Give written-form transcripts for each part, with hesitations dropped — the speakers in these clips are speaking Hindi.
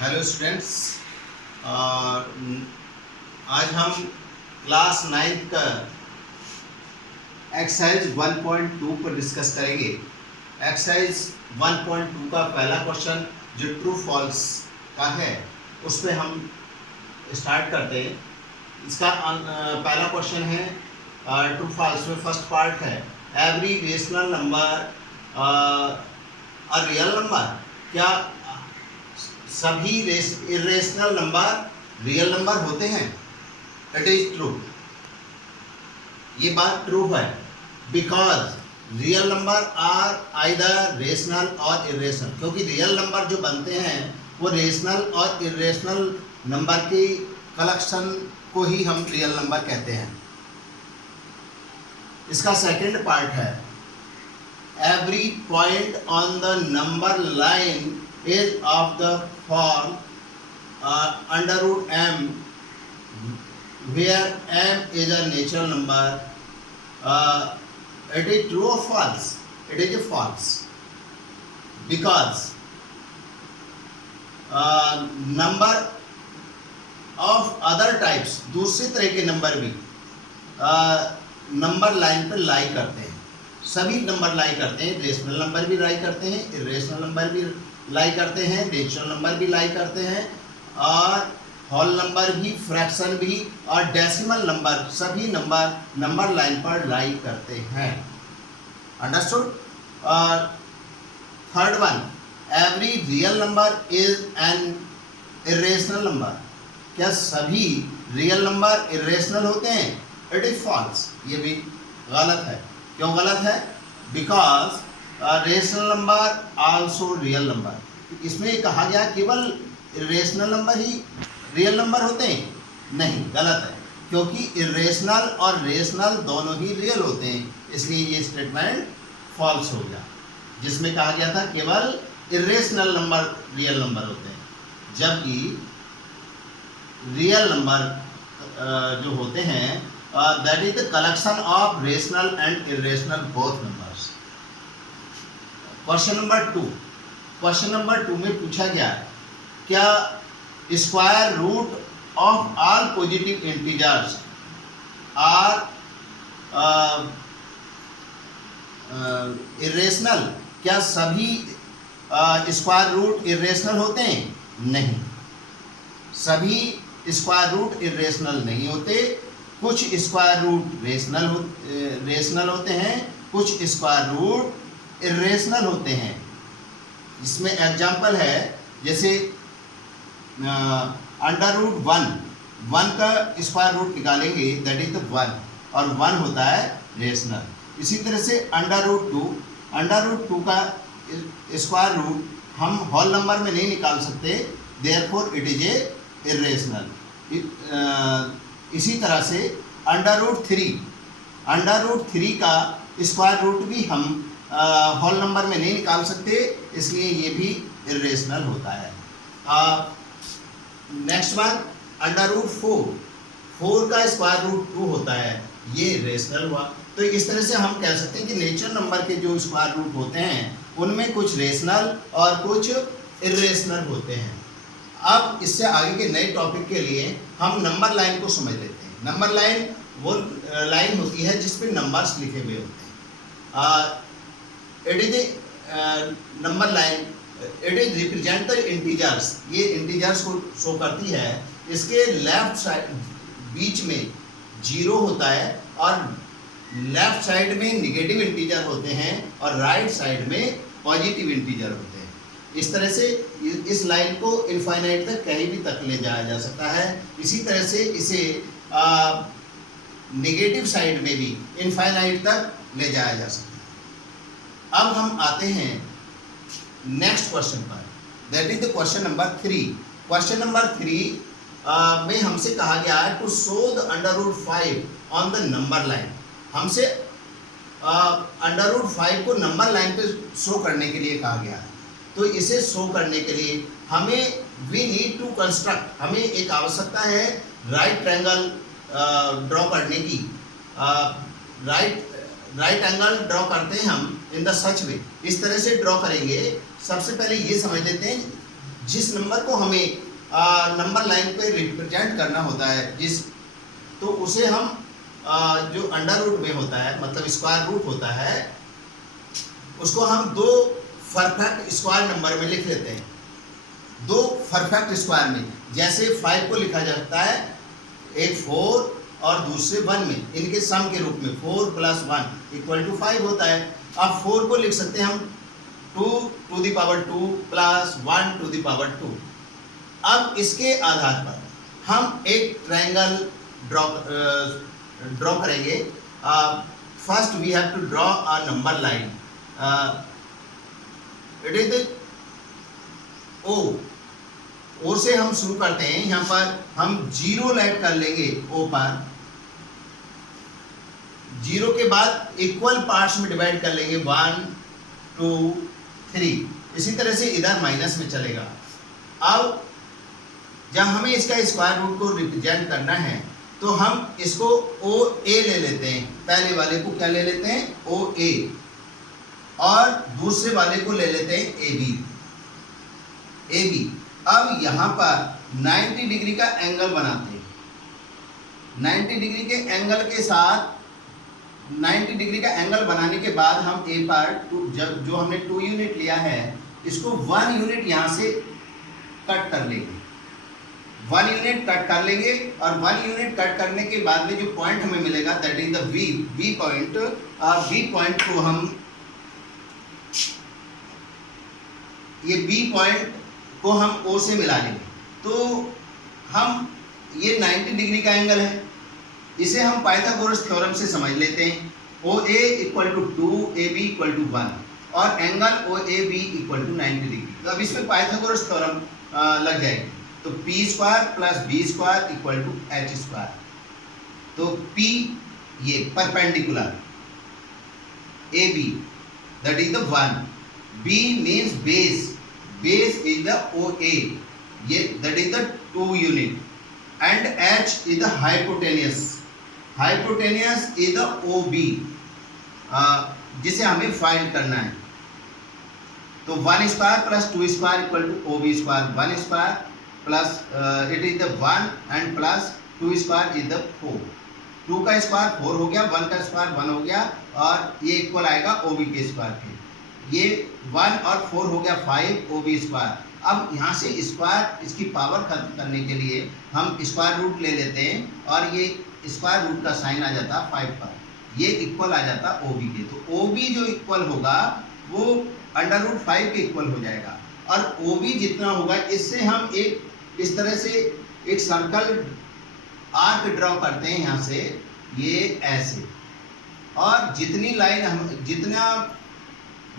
हेलो स्टूडेंट्स, आज हम क्लास 9 का एक्सरसाइज 1.2 पर डिस्कस करेंगे। एक्सरसाइज 1.2 का पहला क्वेश्चन जो ट्रू फॉल्स का है उस पर हम स्टार्ट करते हैं। इसका पहला क्वेश्चन है ट्रू फॉल्स में फर्स्ट पार्ट है every rational number a real number. क्या सभी इरेशनल नंबर रियल नंबर होते हैं? इट इज ट्रू, ये बात ट्रू है, because real number are either rational और इरेशनल। क्योंकि रियल नंबर जो बनते हैं वो रेशनल और इरेशनल नंबर की कलेक्शन को ही हम रियल नंबर कहते हैं। इसका सेकंड पार्ट है every point on the number line is of the form under root m, where m is a natural number. It is true or false? It is a false, because number of other types, दूसरे तरह के नंबर भी नंबर लाइन पर लाई करते हैं। सभी नंबर लाई करते हैं, रेशनल नंबर भी लाई करते हैं, इरेशनल नंबर भी लाई करते हैं, नेचुरल नंबर भी लाई करते हैं, और होल नंबर भी, फ्रैक्शन भी और डेसिमल नंबर, सभी नंबर लाइन पर लाई करते हैं। अंडरस्टूड? और third one, every real number is an irrational number. क्या सभी रियल नंबर इरेशनल होते हैं? इट इज फॉल्स, ये भी गलत है। क्यों गलत है? Because rational number also real number. इसमें कहा गया केवल इरेशनल नंबर ही रियल नंबर होते हैं? नहीं, गलत है, क्योंकि इरेशनल और रेशनल दोनों ही रियल होते हैं, इसलिए ये स्टेटमेंट फॉल्स हो गया। जिसमें कहा गया था केवल इरेशनल नंबर रियल नंबर होते हैं, जबकि रियल नंबर जो होते हैं that is the collection of rational and irrational both numbers. Question number 2 में पूछा गया क्या square root of all positive integers are irrational. क्या सभी स्क्वायर रूट इरेशनल होते हैं? नहीं, सभी स्क्वायर रूट इरेशनल नहीं होते। कुछ स्क्वायर रूट रेशनल होते हैं, कुछ स्क्वायर रूट इरेशनल होते हैं। इसमें एग्जाम्पल है, जैसे अंडर रूट 1 का स्क्वायर रूट निकालेंगे दैट इज द 1, और 1 होता है रेशनल। इसी तरह से अंडर रूट 2 का स्क्वायर रूट हम होल नंबर में नहीं निकाल सकते, therefore it is a irrational. इसी तरह से अंडर रूट 3 का स्क्वायर रूट भी हम होल नंबर में नहीं निकाल सकते, इसलिए ये भी इरेशनल होता है। नेक्स्ट वन, अंडर रूट 4 का स्क्वायर रूट 2 होता है, ये इरेशनल हुआ। तो इस तरह से हम कह सकते हैं कि नेचुरल नंबर के जो स्क्वायर रूट होते हैं उनमें कुछ रेशनल और कुछ इरेशनल होते हैं। अब इससे आगे के नए टॉपिक के लिए हम नंबर लाइन को समझ लेते हैं। नंबर लाइन वो लाइन होती है जिस पे नंबर्स लिखे हुए होते हैं। It is number line, it is represent the integers. ये इंटीजर्स को शो करती है। इसके लेफ्ट साइड बीच में 0 होता है, और लेफ्ट साइड में नेगेटिव इंटीजर होते हैं, और राइट साइड में पॉजिटिव इंटीजर होते हैं। इस तरह से इस लाइन को इनफाइनाइट तक कहीं भी तक ले जाया जा सकता है। इसी तरह से इसे नेगेटिव साइड में भी इनफाइनाइट तक ले जाया जा सकता है। अब हम आते हैं नेक्स्ट क्वेश्चन पर, that is the question number 3। Question number 3 में हमसे कहा गया है to show the under root 5 on the number line. हमसे अंडर रूट 5 को नंबर लाइन पे शो करने के लिए कहा गया है। तो इसे शो करने के लिए हमें वी नीड टू कंस्ट्रक्ट, हमें एक आवश्यकता है राइट ट्रायंगल ड्रॉ करने की। राइट एंगल ड्रॉ करते हैं हम इन द सच वे, इस तरह से ड्रॉ करेंगे। सबसे पहले ये समझ लेते हैं जिस नंबर को हमें नंबर लाइन पे रिप्रेजेंट करना होता है तो उसे हम जो अंडर रूट में होता है, मतलब स्क्वायर रूट होता है, उसको हम दो परफेक्ट स्क्वायर नंबर में लिख लेते हैं, दो परफेक्ट स्क्वायर में। जैसे 5 को लिखा जाता है एक 4 और दूसरे 1 में, इनके सम के रूप में 4 + 1 = 5 होता है। अब 4 को लिख सकते हैं हम 2^2 + 1^2। अब इसके आधार पर हम एक ट्रायंगल ड्रॉ करेंगे। First we have to draw a number line. It is O से हम शुरू करते हैं। यहाँ पर हम 0 ऐड कर लेंगे ओ पर, 0 के बाद इक्वल पार्ट्स में डिवाइड कर लेंगे 1 2 3। इसी तरह से इधर माइनस में चलेगा। अब जब हमें इसका स्क्वायर रूट को रिप्रेजेंट करना है तो हम इसको ओ ए ले लेते हैं। पहले वाले को क्या ले लेते हैं? ओ ए, और दूसरे वाले को ले लेते हैं ए बी। अब यहाँ पर 90 डिग्री का एंगल बनाते हैं। 90 डिग्री के एंगल के साथ 90 डिग्री का एंगल बनाने के बाद हम ए पर जो हमने 2 यूनिट लिया है, इसको 1 यूनिट यहाँ से कट कर लेंगे। 1 यूनिट कट कर लेंगे, और 1 यूनिट कट करने के बाद में जो पॉइंट हमें मिलेगा that is the B point. B point को हम ओ से मिला लेंगे। तो हम ये 90 डिग्री का एंगल है, इसे हम पाइथागोरस थ्योरम से समझ लेते हैं। OA = 2 AB = 1 और एंगल OAB = 90 डिग्री। तो अब इसमें पाइथागोरस थ्योरम लग जाएगी। तो P² + B² = H²। तो P ये perpendicular, AB that is the 1, B means base is the OA, ये that is the 2 unit, and H is the hypotenuse is the OB, जिसे हमें फाइंड करना है। तो 1² + 2² = OB²। 1² plus it is the 1 and plus 2² is the 4। 2 का स्क्वायर 4 हो गया, 1 का स्क्वायर 1 हो गया, और ये इक्वल आएगा OB के स्क्वायर के। ये 1 और 4 हो गया 5 OB²। अब यहाँ से स्क्वायर, इसकी पावर खत्म करने के लिए हम स्क्वायर रूट ले लेते हैं, और ये स्क्वायर रूट का साइन आ जाता 5 पर, ये इक्वल आ जाता OB के। तो OB जो इक्वल होगा वो √5 के इक्वल हो जाएगा, और OB जितना होगा, इससे हम इस तरह से एक सर्कल आर्क ड्रॉ करते हैं यहाँ से, ये ऐसे, और जितना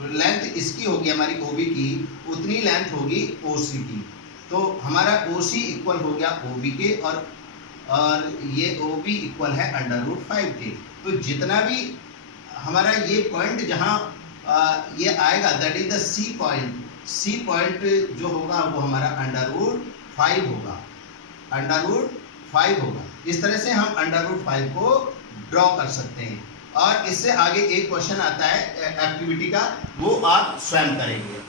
लेंथ इसकी होगी हमारी OB की, उतनी लेंथ होगी OC की। तो हमारा OC इक्वल हो गया OB के, और ये OB इक्वल है √5 के। तो जितना भी हमारा ये पॉइंट जहाँ ये आएगा that is the C point जो होगा वो हमारा √5 होगा, √5 होगा। इस तरह से हम √5 को ड्रॉ कर सकते हैं। और इससे आगे एक क्वेश्चन आता है एक्टिविटी का, वो आप स्वयं करेंगे।